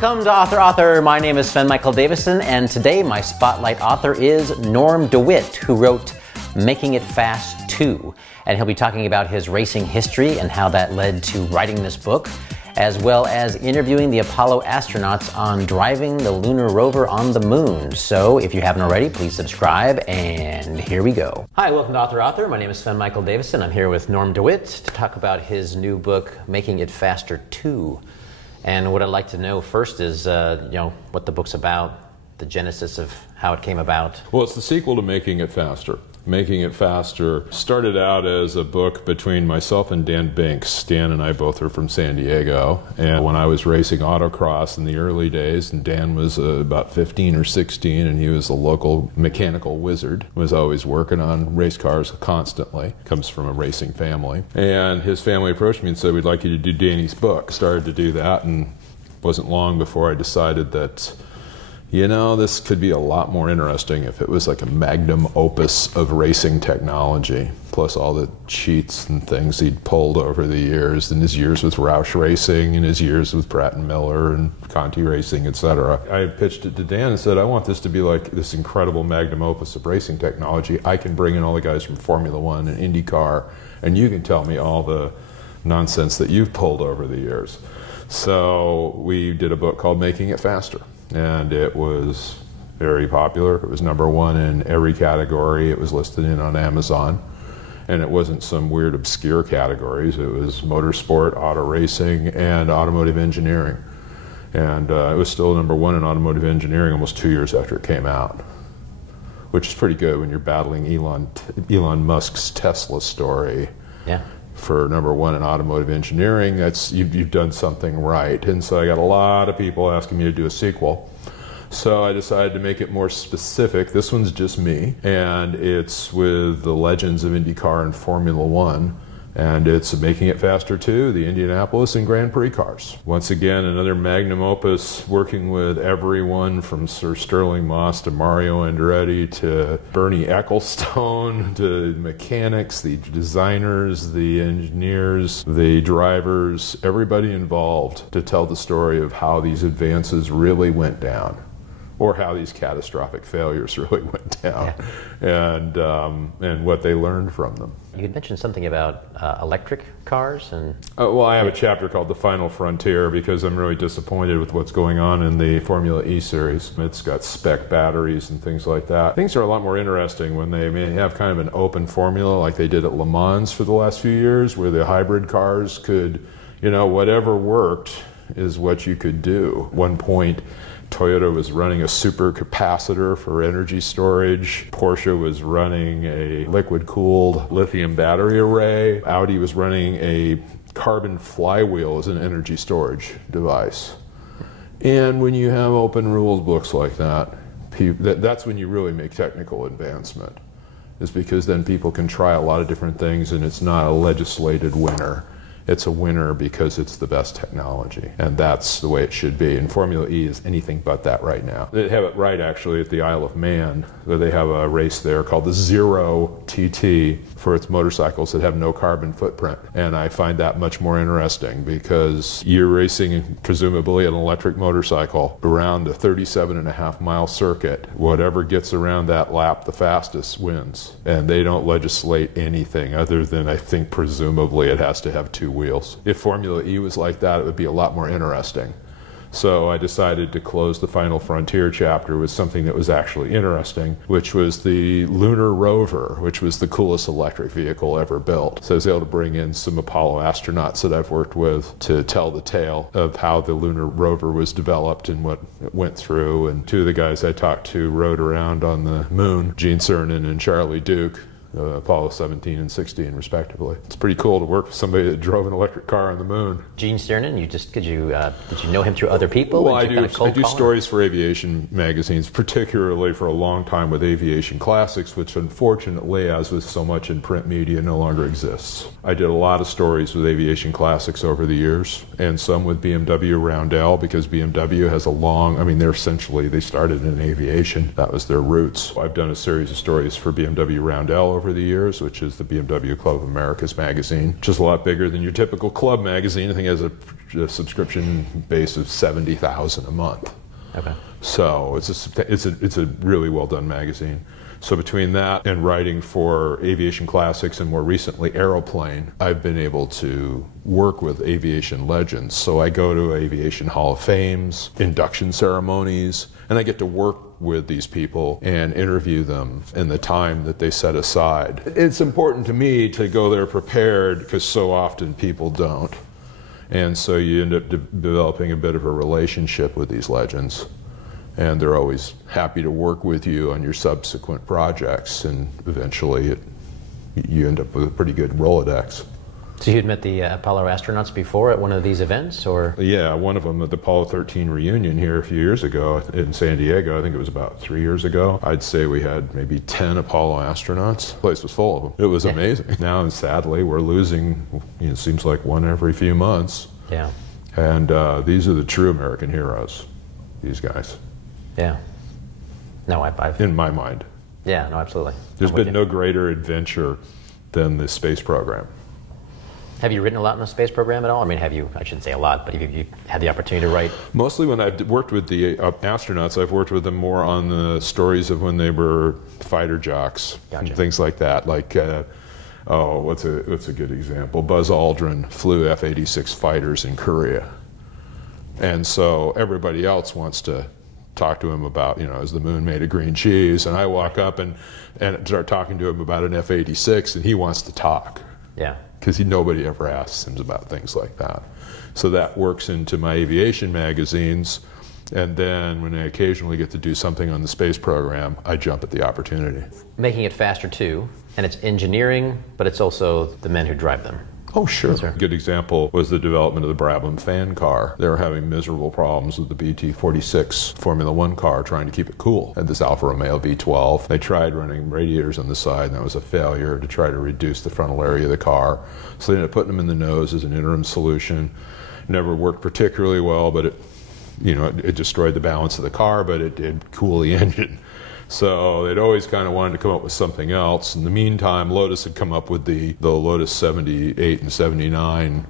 Welcome to Author. My name is Sven Davison, and today my spotlight author is Norm DeWitt, who wrote Making It Fast 2. And he'll be talking about his racing history and how that led to writing this book, as well as interviewing the Apollo astronauts on driving the lunar rover on the moon. So if you haven't already, please subscribe, and here we go. Hi, welcome to Author. My name is Sven Davison. I'm here with Norm DeWitt to talk about his new book, Making It Faster 2. And what I'd like to know first is, what the book's about, the genesis of how it came about. Well, it's the sequel to Making It Faster. Making It Faster started out as a book between myself and Dan Binks. Dan and I both are from San Diego. And when I was racing autocross in the early days, and Dan was about 15 or 16, and he was a local mechanical wizard, was always working on race cars constantly. Comes from a racing family. And his family approached me and said, "We'd like you to do Danny's book." Started to do that, and it wasn't long before I decided that, this could be a lot more interesting if it was like a magnum opus of racing technology, plus all the cheats and things he'd pulled over the years, in his years with Roush Racing, and his years with Pratt and Miller and Conti Racing, etc. I pitched it to Dan and said, I want this to be like this incredible magnum opus of racing technology. I can bring in all the guys from Formula One and IndyCar, and you can tell me all the nonsense that you've pulled over the years. So we did a book called Making It Faster. And it was very popular. It was #1 in every category. It was listed on Amazon. And it wasn't some weird obscure categories. It was motorsport, auto racing, and automotive engineering. And it was still #1 in automotive engineering almost 2 years after it came out, which is pretty good when you're battling Elon Musk's Tesla story. Yeah. For #1 in automotive engineering, you've done something right. And so I got a lot of people asking me to do a sequel. So I decided to make it more specific. This one's just me, and it's with the legends of IndyCar and Formula One. And it's Making It Faster 2, the Indianapolis and Grand Prix cars. Once again, another magnum opus, working with everyone from Sir Sterling Moss to Mario Andretti to Bernie Ecclestone to mechanics, the designers, the engineers, the drivers, everybody involved to tell the story of how these advances really went down, or how these catastrophic failures really went down, and what they learned from them. You had mentioned something about electric cars and... Well, I have a chapter called The Final Frontier because I'm really disappointed with what's going on in the Formula E series. It's got spec batteries and things like that. Things are a lot more interesting when they have kind of an open formula like they did at Le Mans for the last few years, where the hybrid cars could, whatever worked is what you could do. At one point, Toyota was running a supercapacitor for energy storage. Porsche was running a liquid-cooled lithium battery array. Audi was running a carbon flywheel as an energy storage device. And when you have open rules books like that, that's when you really make technical advancement, is because then people can try a lot of different things, and it's not a legislated winner. It's a winner because it's the best technology, and that's the way it should be. And Formula E is anything but that right now. They have it right, actually, at the Isle of Man. They have a race there called the Zero TT for its motorcycles that have no carbon footprint. And I find that much more interesting because you're racing, presumably, an electric motorcycle around a 37.5-mile circuit. Whatever gets around that lap the fastest wins. And they don't legislate anything other than, I think, presumably it has to have two wheels. If Formula E was like that, it would be a lot more interesting. So I decided to close the Final Frontier chapter with something that was actually interesting, which was the lunar rover, which was the coolest electric vehicle ever built. So I was able to bring in some Apollo astronauts that I've worked with to tell the tale of how the lunar rover was developed and what it went through. And two of the guys I talked to rode around on the moon, Gene Cernan and Charlie Duke, Apollo 17 and 16 respectively. It's pretty cool to work with somebody that drove an electric car on the moon. Gene Cernan, did you know him through other people? Well, I do stories for aviation magazines, particularly for a long time with Aviation Classics, which unfortunately, as with so much in print media, no longer exists. I did a lot of stories with Aviation Classics over the years, and some with BMW Roundel, because BMW has a long, they started in aviation. That was their roots. I've done a series of stories for BMW Roundel over the years, which is the BMW Club of America's magazine, which is a lot bigger than your typical club magazine. I think it has a subscription base of 70,000 a month. Okay. So it's a really well done magazine. So between that and writing for Aviation Classics and more recently Aeroplane, I've been able to work with aviation legends. So I go to Aviation Hall of Fames, induction ceremonies, and I get to work with these people and interview them in the time that they set aside. It's important to me to go there prepared because so often people don't. And so you end up developing a bit of a relationship with these legends. And they're always happy to work with you on your subsequent projects, and eventually you end up with a pretty good Rolodex. So you'd met the Apollo astronauts before at one of these events, or? Yeah, one of them at the Apollo 13 reunion here a few years ago in San Diego. I think it was about 3 years ago. I'd say we had maybe 10 Apollo astronauts. The place was full of them. It was amazing. Now, and sadly, we're losing, it seems like one every few months. Yeah. And these are the true American heroes, these guys. Yeah. No, I've in my mind. Yeah, no, absolutely. There's been no greater adventure than the space program. Have you written a lot in the space program at all? I mean, have you, I shouldn't say a lot, but have you had the opportunity to write? Mostly when I've worked with the astronauts, I've worked with them more on the stories of when they were fighter jocks. Gotcha. And things like that. Like, what's a good example? Buzz Aldrin flew F-86 fighters in Korea. And so everybody else wants to talk to him about, is the moon made of green cheese? And I walk up and start talking to him about an F-86, and he wants to talk. Yeah. Because nobody ever asks him about things like that. So that works into my aviation magazines. And then when I occasionally get to do something on the space program, I jump at the opportunity. Making it faster too, and it's engineering, but it's also the men who drive them. Oh, sure. A good example was the development of the Brabham fan car. They were having miserable problems with the BT-46 Formula One car trying to keep it cool. Had this Alfa Romeo V12. They tried running radiators on the side, and that was a failure to try to reduce the frontal area of the car. So they ended up putting them in the nose as an interim solution. Never worked particularly well, but it destroyed the balance of the car, but it did cool the engine. So they'd always kind of wanted to come up with something else. In the meantime, Lotus had come up with the Lotus 78 and 79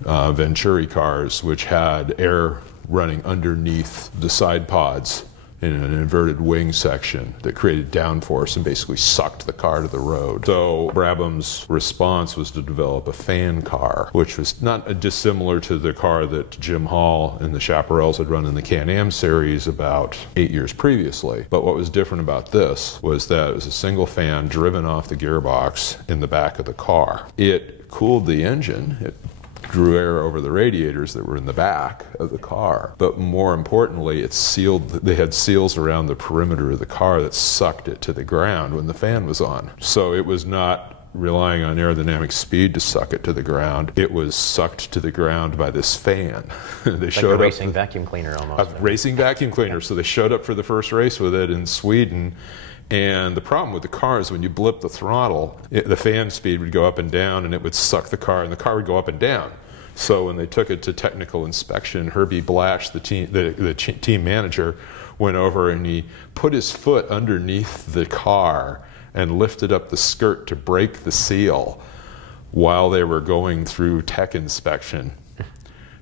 Venturi cars, which had air running underneath the side pods in an inverted wing section that created downforce and basically sucked the car to the road. So Brabham's response was to develop a fan car, which was not dissimilar to the car that Jim Hall and the Chaparrals had run in the Can-Am series about 8 years previously. But what was different about this was that it was a single fan driven off the gearbox in the back of the car. It cooled the engine. It drew air over the radiators that were in the back of the car. But more importantly, it sealed, they had seals around the perimeter of the car that sucked it to the ground when the fan was on. So it was not relying on aerodynamic speed to suck it to the ground. It was sucked to the ground by this fan. They showed like a racing vacuum cleaner almost. A racing vacuum cleaner. So they showed up for the first race with it in Sweden. And the problem with the car is when you blip the throttle, the fan speed would go up and down, and it would suck the car, and the car would go up and down. So when they took it to technical inspection, Herbie Blash, the team manager, went over and he put his foot underneath the car and lifted up the skirt to break the seal while they were going through tech inspection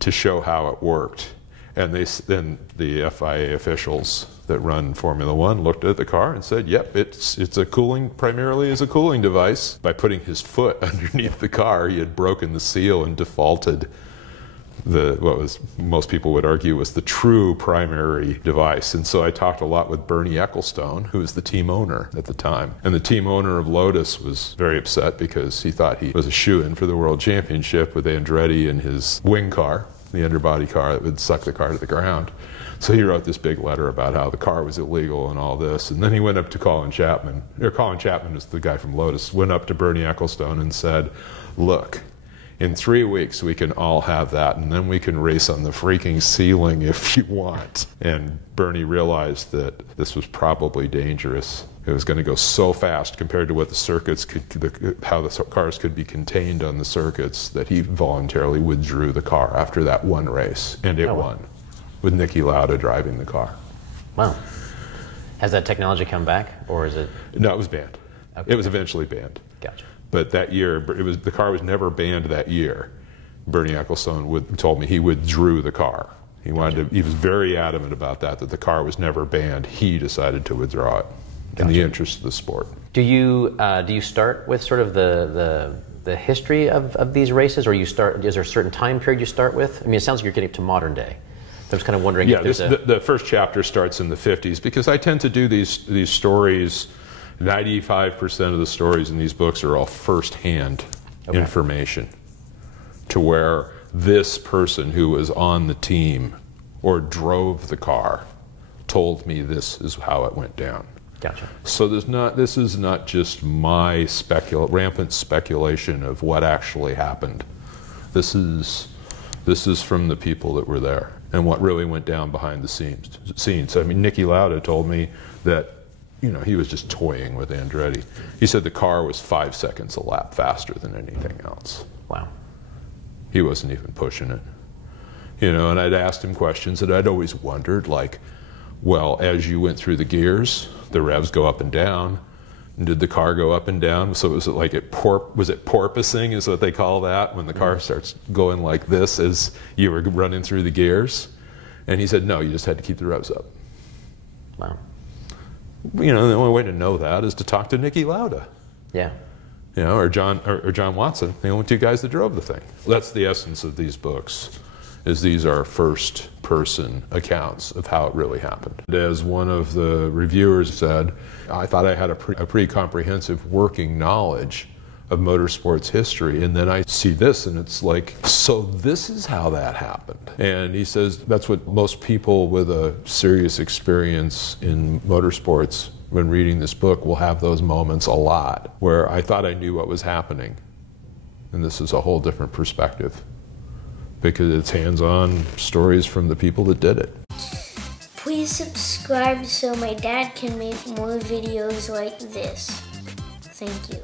to show how it worked. And then the FIA officials that run Formula One looked at the car and said, yep, it's a cooling, primarily as a cooling device. By putting his foot underneath the car, he had broken the seal and defaulted most people would argue was the true primary device. And so I talked a lot with Bernie Ecclestone, who was the team owner at the time. And the team owner of Lotus was very upset because he thought he was a shoo-in for the World Championship with Andretti in his wing car, the underbody car that would suck the car to the ground. So he wrote this big letter about how the car was illegal and all this. And then he went up to Colin Chapman is the guy from Lotus, went up to Bernie Ecclestone and said, look, in 3 weeks we can all have that, and then we can race on the freaking ceiling if you want. And Bernie realized that this was probably dangerous. It was going to go so fast compared to what the circuits how the cars could be contained on the circuits, that he voluntarily withdrew the car after that one race, and it won, with Niki Lauda driving the car. Wow. Has that technology come back, or is it? No, it was banned. Okay. It was eventually banned. Gotcha. But that year, the car was never banned that year. Bernie Ecclestone told me he withdrew the car. He wanted to, he was very adamant about that the car was never banned. He decided to withdraw it in the interest of the sport. Do you start with sort of the history of these races, or is there a certain time period you start with? I mean, it sounds like you're getting to modern day. I was kind of wondering if there's the first chapter starts in the 50s, because I tend to do these stories, 95% of the stories in these books are all first-hand information, to where this person who was on the team or drove the car told me this is how it went down. Gotcha. So this is not just my rampant speculation of what actually happened. This is from the people that were there and what really went down behind the scenes. I mean, Niki Lauda told me that, you know, he was just toying with Andretti. He said the car was 5 seconds a lap faster than anything else. Wow. He wasn't even pushing it. You know, and I'd asked him questions that I'd always wondered, like, well, as you went through the gears, the revs go up and down. And did the car go up and down? So was it like was it porpoising is what they call that, when the car starts going like this as you were running through the gears? And he said, no, you just had to keep the revs up. Wow. You know, the only way to know that is to talk to Niki Lauda. Yeah. You know, or John Watson, the only two guys that drove the thing. That's the essence of these books, is these are first-person accounts of how it really happened. As one of the reviewers said, I thought I had a pretty comprehensive working knowledge of motorsports history, and then I see this, and it's like, so this is how that happened. And he says that's what most people with a serious experience in motorsports, when reading this book, will have those moments a lot, where I thought I knew what was happening, and this is a whole different perspective, because it's hands-on stories from the people that did it. Please subscribe so my dad can make more videos like this. Thank you.